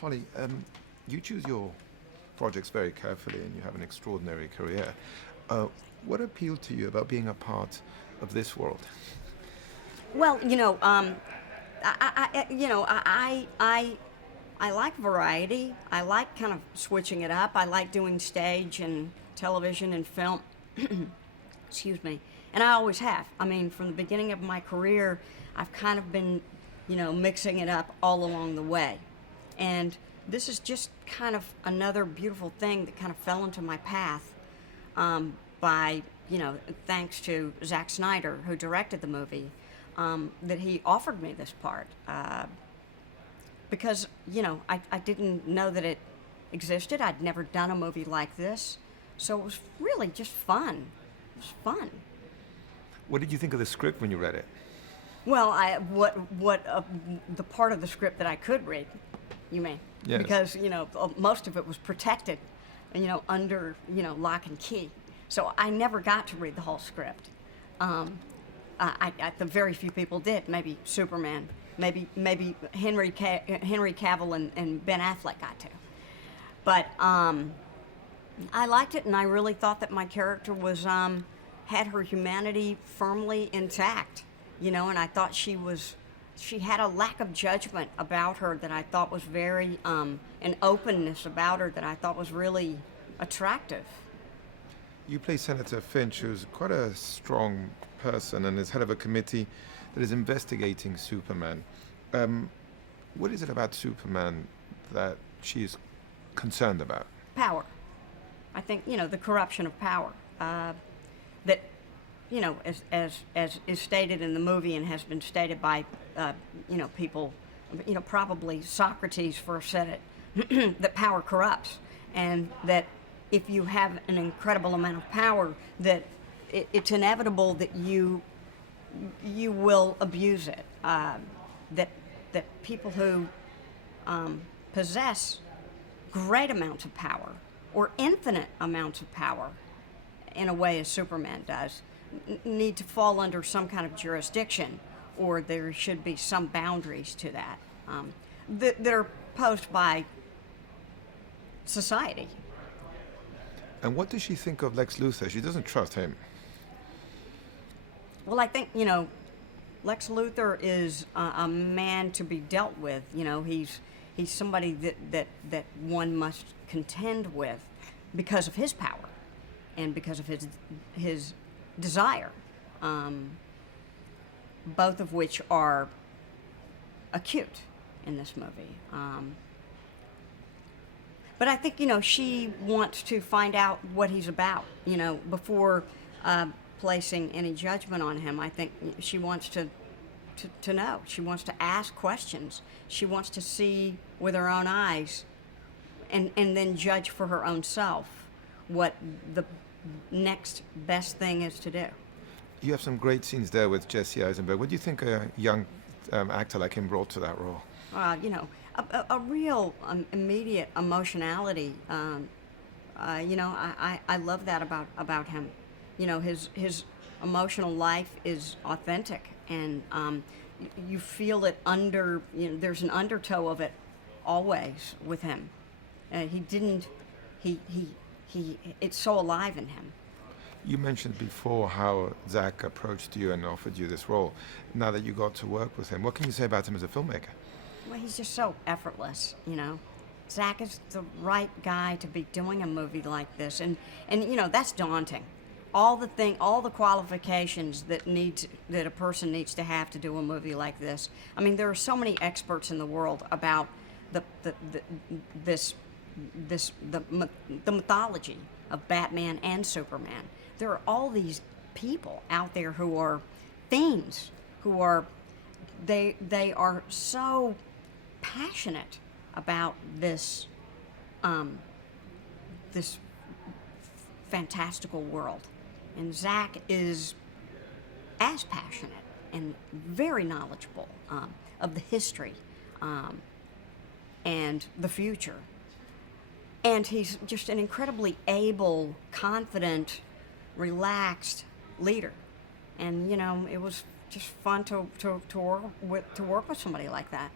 Holly, you choose your projects very carefully and you have an extraordinary career. What appealed to you about being a part of this world? Well, I like variety. I like kind of switching it up. I like doing stage and television and film. Excuse me. And I always have. I mean, from the beginning of my career, I've kind of been, mixing it up all along the way. And this is just kind of another beautiful thing that kind of fell into my path by, thanks to Zack Snyder, who directed the movie, that he offered me this part. Because, I didn't know that it existed. I'd never done a movie like this. So it was really just fun. It was fun. What did you think of the script when you read it? Well, the part of the script that I could read, you mean? Yes. Because, most of it was protected, under, lock and key. So I never got to read the whole script. The very few people did. Maybe Superman, maybe Henry Cavill and Ben Affleck got to. But I liked it, and I really thought that my character was had her humanity firmly intact, and I thought she had a lack of judgment about her that I thought was very an openness about her that I thought was really attractive. You play Senator Finch, who's quite a strong person and is head of a committee that is investigating Superman. What is it about Superman that she's concerned about? Power. I think, the corruption of power. That, as is stated in the movie and has been stated by, people, probably Socrates first said it, that power corrupts. And that if you have an incredible amount of power, that it's inevitable that you will abuse it. That people who possess great amounts of power or infinite amounts of power, in a way as Superman does, need to fall under some kind of jurisdiction, or there should be some boundaries to that that are posed by society. And what does she think of Lex Luthor? She doesn't trust him. Well, I think, Lex Luthor is a man to be dealt with. He's somebody that one must contend with because of his power and because of his desire, both of which are acute in this movie. But I think, she wants to find out what he's about, before placing any judgment on him. I think she wants to know. She wants to ask questions. She wants to see with her own eyes and then judge for her own self what the next best thing is to do. You have some great scenes there with Jesse Eisenberg. What do you think a young actor like him brought to that role? A real immediate emotionality. I love that about him. His emotional life is authentic, and you feel it under. There's an undertow of it always with him. It's so alive in him. You mentioned before how Zack approached you and offered you this role. Now that you got to work with him, what can you say about him as a filmmaker? Well, he's just so effortless, Zack is the right guy to be doing a movie like this, and that's daunting. All the qualifications that a person needs to have to do a movie like this. I mean, there are so many experts in the world about the mythology of Batman and Superman. There are all these people out there who are fiends, they are so passionate about this fantastical world. And Zack is as passionate and very knowledgeable of the history and the future. And he's just an incredibly able, confident, relaxed leader. And, it was just fun to work with somebody like that.